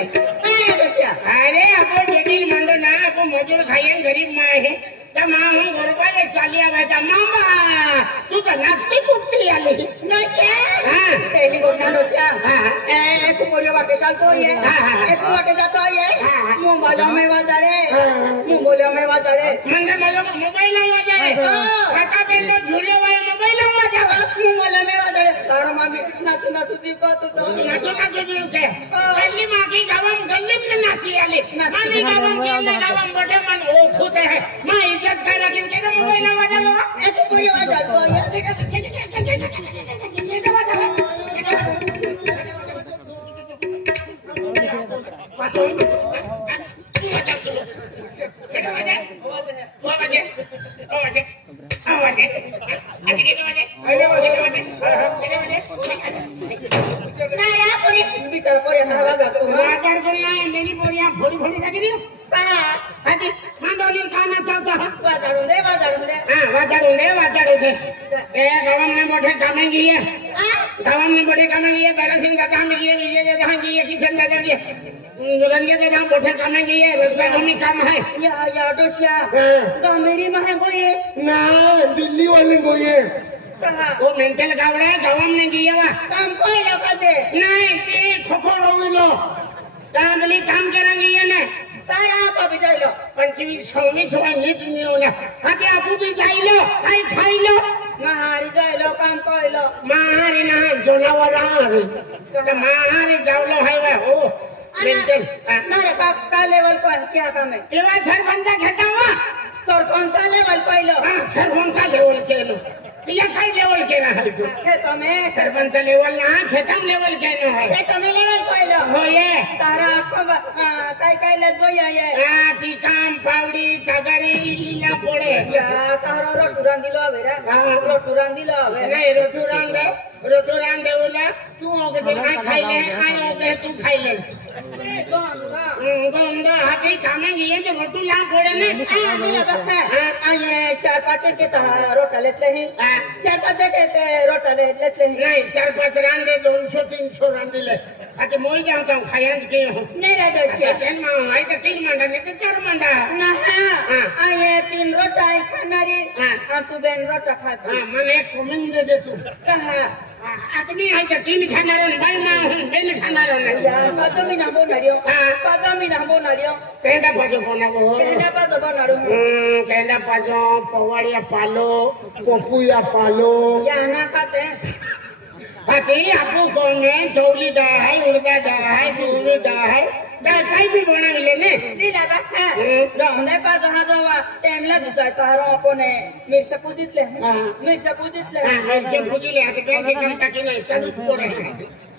आहे अरे आपण जटील मांडो ना आपण मजूर खाईन गरीब मा आहे त्या माहून गरबाले चाली आवायचा मामा तू तर नाचती कुठती आली तेली गोष्ट नोश्या तू बोलियो वाटे चालतो ये तू वाटे जातो ये मुंबईला में वाजारे मुंबईला में वाजारे म्हणजे मला मोबाईल वाजारे काका बेलो झुले वाय मोबाईल वाजावा मुंबईला में वाजारे तारो मामी नाचू नाचू दीपा तू तो नाचू नाचू दिवके गल्ली मागी गावम गल्लीत में नाची आली मामी गावम केले गावम बडे मन ओ खुद है मा इज्जत काय लागेल के मोबाईल वाजावा तू बोलियो वाजातो ये मोठे कामे गिये गावांनी मोठे कामे गिये दारासिंग दादा हम गिये विजय दादा हम गिये किशन दादा गिये रंगे दादा मोठे कामे गिये रसला भूमि काम है या डोसिया तो मेरी मां गोये ना दिल्ली वाले गोये वो मेंटल गावड़ा गावम ने गिये वा काम कोई लोग दे नहीं ते खोखो रोविलो तांगली काम करा गिये ने तारा आप भी जाइलो 25 26 होय नीट नियोला हाते आपू भी जाइलो काय खाइलो महारी जाइलो काम कोइलो महारी ना जनावरारी ते महारी जावलो है वे ओ मेंटल नारे का लेवल पर क्या काम है एवा सरपंच घेतावा सरपंच लेवल कोइलो सरपंच लेवल केलो या काय लेवल केला है तू खेतों में सरपंच लेवल ना खेतम लेवल केनो है खेतों में लेवल कोइलो होये तारा को काय लग गया ये ती काम पावडी तगारी लीला पोळे या तारा रोटुरान दिलो हवे रे रोटुरान दिलो हवे नहीं रोटुरान दे बोला तू ओके दे काय खाइले आय ओके तू खाइले गोंदा हाती कामे गिये ते रोटू ला पोळे ने आये चार पाच के तारा रोटा लेतले ही चार पाच के रोटा लेतले ही नहीं 4-5 रांदे 200-300 रांदिले आता मोई जाता खायंच के हो नहीं रे दोस्ती तेन मा आई तर 3 मंडा ने ते 4 मंडा ना आये 3 रोटा खाणारी तू बेन रोटा खाती મને એક કોમેન્ટ દે તું कहा આદમી આઈ તો 3 ખાનારો ને ભાઈ માં હું બેન ખાનારો ને પાદમી ના બોનાડ્યો કેંડા પાજો બનાવો કેના પાદો બોનાડો કેંડા પાજો પવાડિયા પાલો પોપુયા પાલો યાના ખાતે હાથી આપો કોને ચોલી દાય ઉડદા દાય દૂધ દાય કઈ બી બનાવી લે ને दिला बा रहने पास हाजवा टाइमला दिसता तारो आपने मिरच्या पूजितले मिरच्या पूजितले मिरचे भुजिले आता काही काम टाकी नाही चालू पोरे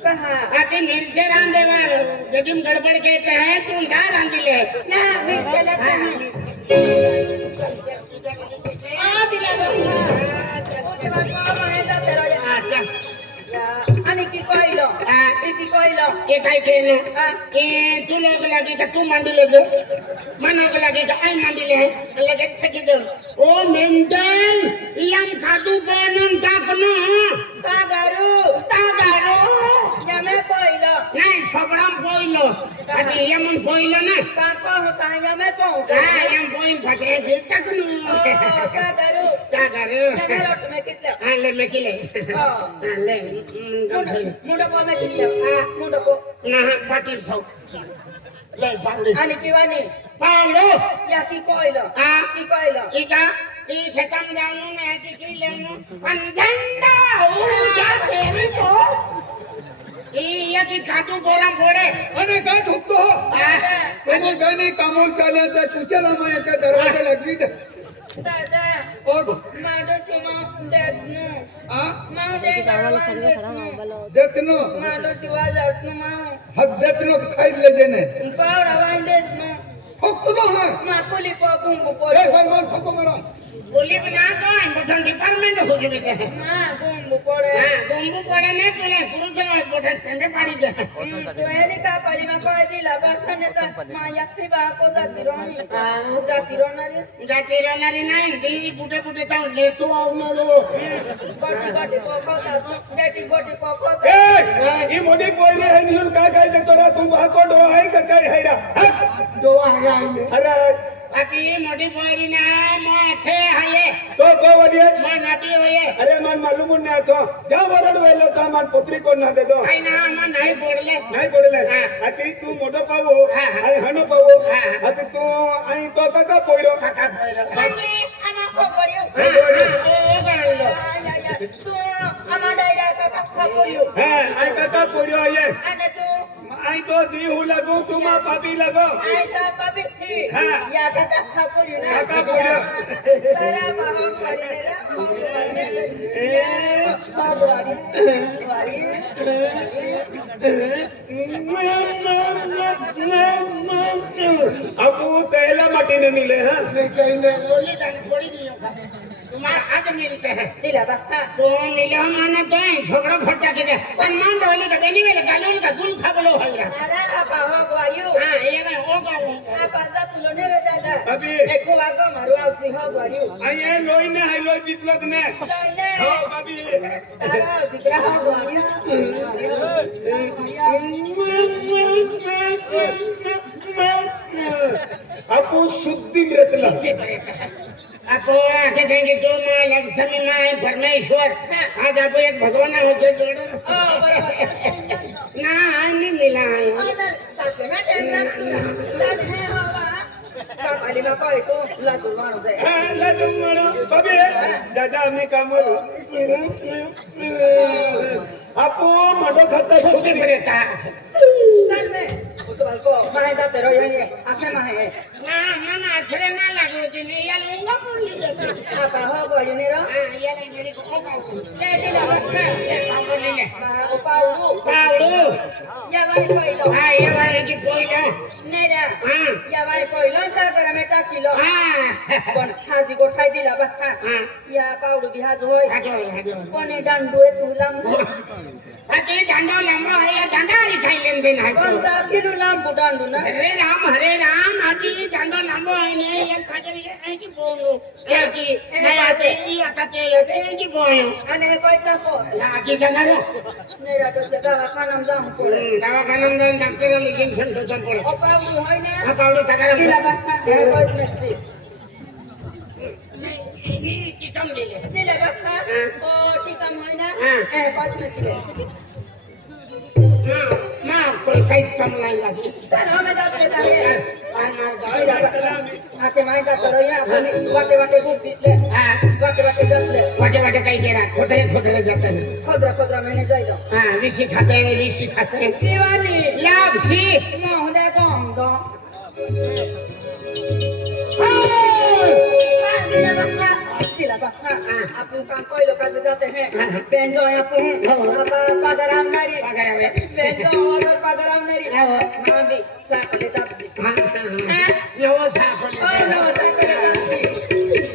कहा आते मिरचे राम देवा गजिम गड़बड़ कहते हैं तुम डा राम दिले ना मिरच्या लेते आ दिला बा आणि की कोइलो ये काय केले ए तू लोग लगे का तू मांडले दे मनो लगे का आई मांडले है लगे फेंक दे ओ मेंटल यम खादू बनून टाकनो तागारू यमे कोइलो नाही सगळं पोइलो आधी यम पोइलो ना काका होता यमे पाऊ हां यम पोइन फटे टाकनो तागारू यमे लोट में कितले हां ले में किले हां ले मुंडो को में कितले मुंडो को ना पाटील खाऊ ले पावडी आणि किवानी पावडो या की कोइलो इका ई खेतम जाऊन ने की लेनो अंजंडा ऊर्जा फेरितो ई यकी खातू बोरा बोडे અને काय ठोकतो त्याने गाणे कामोल चालले तर तुझ्याला मग एका दरवाजा लागली तर दादा ओ माडो सुमा देतनो आ माडे गावाला सर्व खरा मोबाईल देतनो माडो शिवा जातनो मा हद देतनो खाई ले जेने पावडा वाइन देतनो ठोकतो है मा कोली को बुंबु को ए भगवान ठोको मरा बोली बना तो बठन डिपार्टमेंट हो जेबे के मा बुंबु पड़े हां बंबू पड़े ने तुले गुरुजन बठन संडे पाड़ी दे तो एली का पाली मा कोई दिला बठन तो मा यक्ति बा को जाती रोनारी नाही दी पुटे पुटे ता लेतो आवनरो गोटी को को ए ही मोठी पोळी आहे निघून काय काय देतो रे तू भाको डो आहे का काही हैरा જોવા હરાઈને અરે બાકી મોટી પોરી ના માથે હાયે તો વળીએ માં નાટી હોયે અરે મન માલુમ ના તો જા વરડ વેલો તા મન પુત્રી को ના દે દો કઈ ના માં નહીં પડલે નહીં પડલે હા. આતી તું મોટો પાવો હા, હા. આઈ હનો પાવો હા. આતી તું આઈ તો કાકા પોયરો કાકા પોયરો અને આમાં ખોપર્યું ઓ ગણલો આમાં ડાયરા કાકા ખોપર્યું હે આઈ કાકા પોયરો આયે અને તું આઈ તો દી હું લાગુ તું માં પાપી લાગો આયતા પવિત્રી હા. યા કાકા ખોપર્યું ના કાકા પોયરો તારા માહો કરીને એ આપુ તેલા માટીને મિલે હા કઈને બોલી તને પડી ગયો तुम्हारा आज मिलते हैं દિલા બા तो नीले माने तो झगड़ा फटा के पण मान डोली का बेनी मेरे गालों का दूल खा बोलो होइरा તારા બાહો ગવાયું हां ये ना ओ गाओ આ પાછા તુલોને રે દાદા અભી એકો આગો મારું આવતી હો ગવાયું આયે લોઈ ને હાઈ લોઈ પીપલોદ ને ચાલે હો બાબી તારા દીકરા હો ગવાયું આપુ શુદ્ધિ મૃતલા आपको आके कहेंगे तो मां लक्ष्मी मां परमेश्वर आज आपको एक भगवान होके जोड़ो ना नहीं मिला है સાચેના ટાઈમ લાગતું ચાલ હે હવા કાપાલી માં કોઈ તો લાગુ મારો દે લા જમણો બાબી દાદા અમે કામોલો આપુ મોટો ખાતા खुद શુદ્ધિ करता ચાલ મે તો બાલકો મારે જાતે રહ્યો ને આખે માહે ना मन आछरे ना लागो दिने या लूंगा मुरली देता આ બાહો ગવાયું ને રો हां ये लंगड़ी को होगा લે દિલા બા ये पावड़ ले ले મારો પાવડું पावड़ो યાવાઈ કોઈલો हां ये वाले की कोई लो નેરા हां યાવાઈ કોઈલો તાર ઘરે મે કાકીલો हां પણ હાજી ગોઠાઈ દિલા બા हां યા પાવડું બિહાજ હોય हाजो કોને દાંડુ એ તું લાંબુ अति डांडो लंबो है या डांडारी खाई लेन दिन है तो કોણ તાકીનું લાંબુ દાંડુ ના हरे राम अति डांडो लंबो है ने ये खाजरी है की बोलू है की नहीं आते ई आता के है की बोलू અને કોઈ તાકો लागी जनारो નેરા તો સગાવા ખાનામ જામ પડે दवाखाना में डॉक्टर लेकिन संतो चल पड़े અપાવડું હોય ને हां पावड़ो तकारा દિલા બા એ કોઈ નથી ये की कम ले ले દિલા બા ઓ ઠીકમ હોય ને હા. એ કોઈ નથી हां मां कोई साइज कम लाई लगी ચાલ અમે જાતે તારે मार સલામી આતે માઈ જાતે રહ્યો આપણે વાટે વાટે ગુપ દીલે हां વાટે વાટે જસલે वाटे वाटे कई केरा खोदरे जाते हैं ખોદરા ખોદરા મેને જઈ લો हां ऋषि खाते हैं ऋषि खाते हैं દીવાની लाभ सी મો દે ગોમ ગો દિલા બા આપણું કામ કોઈ લોકો જાતે હે બેન જો આપણું આપા પાદરામ નારી બેન જો ઓર પાદરામ નારી માંદી સાકલે દાબી हाँ लो साफ ઓ નો સાકલે દાબી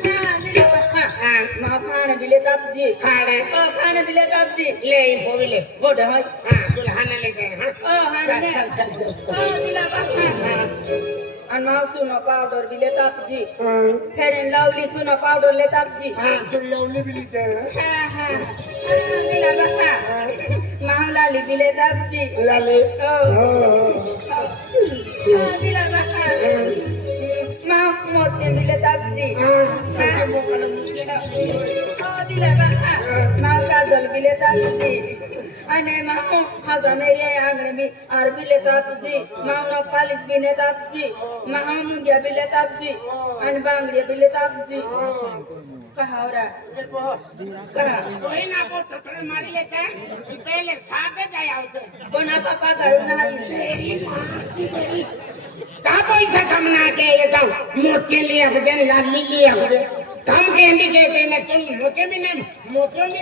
હા દિલા બા हाँ માં ખાણ દિલે દાબજી खाड़े ઓ ખાણ દિલે દાબજી ले पोवी ले ગોડે હોય हाँ दुल्हन ले गए हाँ ઓ હા ને ઓ દિલા બા અને માવસુનો પાવડર બી લેતા આપજી ફેર એન્ડ લવલી સુનો પાવડર લેતા આપજી हाँ तुम लोग भी लेते हैं હા હા દિલા બા માંગલાલી બી લેતા આપજી लाले દિલા બા માં મોતે બી લેતા આપજી દિલા બા માં કાજલ બી લેતા આપજી અને માં હાગમે એ આંગણે બી આર બી લેતા આપજી માં પાલિશ બી લેતા આપજી માં મુંડિયા બી લેતા આપજી અને બાંગડિયા બી લેતા આપજી કહાવરા કहा कोई ना को टकरे मारी लेते हैं पहले साथ जाए आते કોના પાપા કરું ના का पैसा कम ना के ये तो मोती लिया बजन लाली लिया बजन कम कहने के ना तुम मोते भी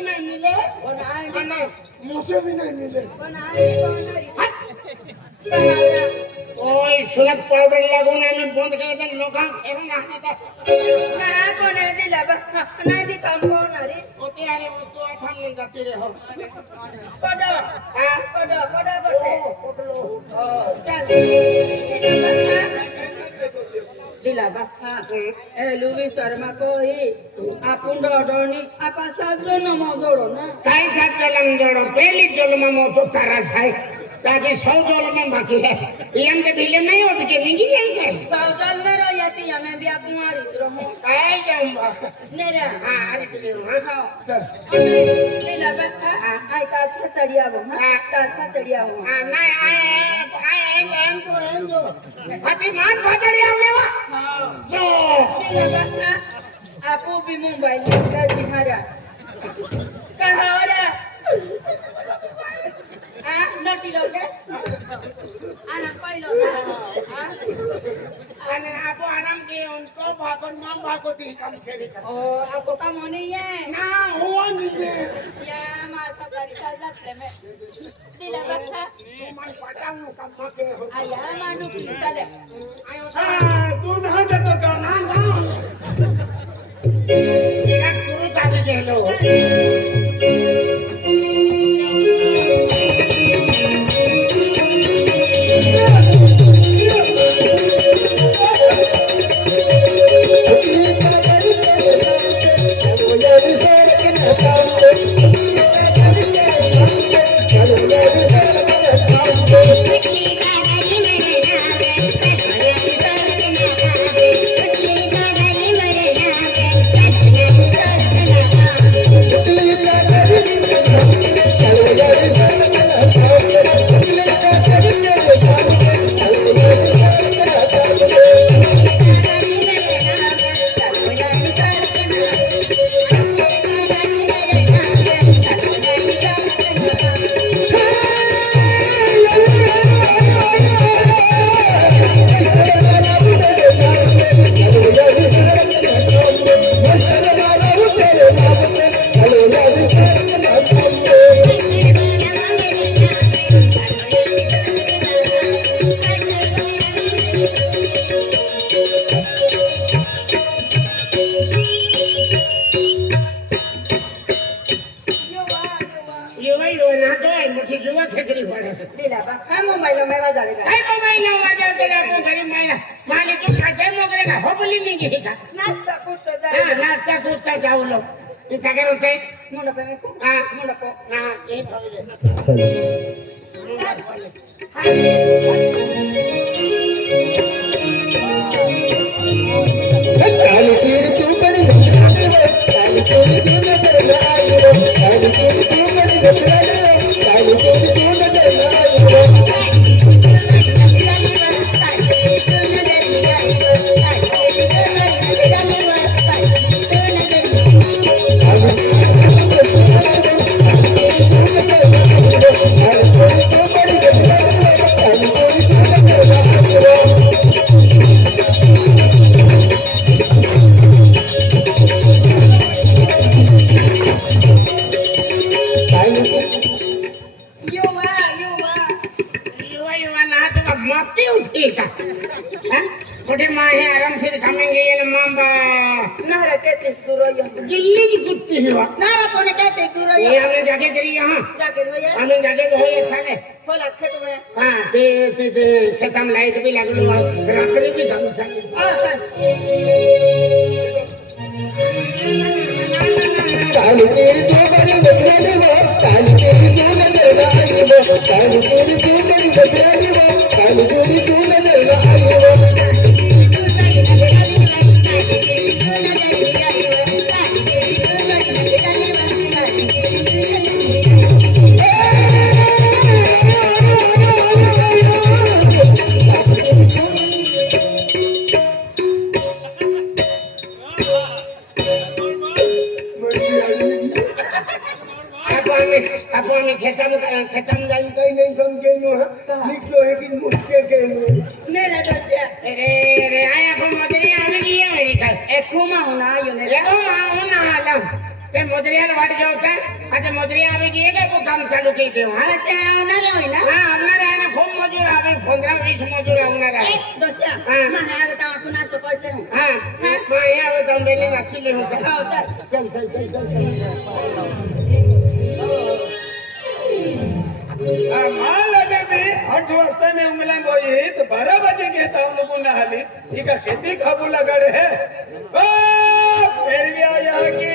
नहीं मिले और मोते भी नहीं मिले ओए सुलभ पाउडर लगोना में बंद कर दे लोग खेरो ना तो ના કોને દિલા બા ના બી કામ કોનારી होते आरे वो तो हम नहीं जाते रहो કોડો हां કોડો કોડો બટે ચાલ દિલા બા એ લુવી શર્મા કોઈ આ પુંડો ડોણી આ પાસા જોનો મોદોડો ના काय खात जलम जोड़ो पहली जन्म में तो तारा छाई ताकि 100 डॉलर में बाकी है ये हम के बिल नहीं हो के नहीं जाएंगे सावधान में रहो या ती हमें भी कुमारी रहो आए जाऊंगा नेरा हां अरे के लिए हां ले लगा आई का सड़िया वो हां का सड़िया वो नहीं आए एंजो अति मान भाजड़ी आवले वा हां जो ले लगा आपो भी मोबाइल का दिहारा कहां हो रहा नोटी लोगे आना पाइलो અને આપો આરામ કે ઉनको ભાગો નામ ભાગો દી કામ કરી ओ आपको काम होने है ના હુआ नहीं या मा सकारी का जातले में दिला बच्चा तू मन पटाऊ काम के हो आया मानु की चले हा तू ना देतो का ना ना तेरा गुरु दादी गेलो दिला बच्चा मोबाइल में बजा लेगा आई मोबाइल वाजा तेरा को गरीब माला मालिक को खाते मोगरे का होबली नहीं गई का नाश्ता कुत्ता जा हां नाश्ता कुत्ता जाऊ लो ये क्या करो ते मुंडा पे में हां मुंडा को ना ये थोड़ी मती उठी का छोटे माँ है आराम से खाएंगे ये ना मामा नारा कहते दूरो यो दिल्ली की कुत्ती हुआ नारा कोने कहते दूरो यो ये हमने जाके करी यहाँ जाके भैया हमने जाके तो ये साले खोला खेत में हाँ ते खेतम लाइट भी लग लो रात्रि भी हम साले काली तेरी दो बड़ी बदलानी वो काली तेरी दो नजर आई वो काली तेरी दो बड़ी बदलानी वो काली तेरी दो नजर आई वो अपन खेतम जाई कहीं नहीं समझे नो निकलो है कि मुझके के नो मेरा दसिया रे आया को मदरी आवे की है मेरी का एक खुमा होना यो ने देखो मां होना आलम ते मदरिया वाट जाओ का अच्छा मदरिया आवे की है को काम चालू की दे हां ऐसे होना रे होइना हां अपना रहना खूब मजूर आवे 15-20 मजूर अपना रहे दसिया हाँ। मैं है बता आपको नाच तो करते हूं हां मां ये आवे तो बेली नाची ले हो आओ चल मान लगे भी 8 वाजता ने उंगला गोई तो 12 बजे के हम लोगों ने हाली इका खेती खाबू लगड़े है ओ पेड़ भी आया के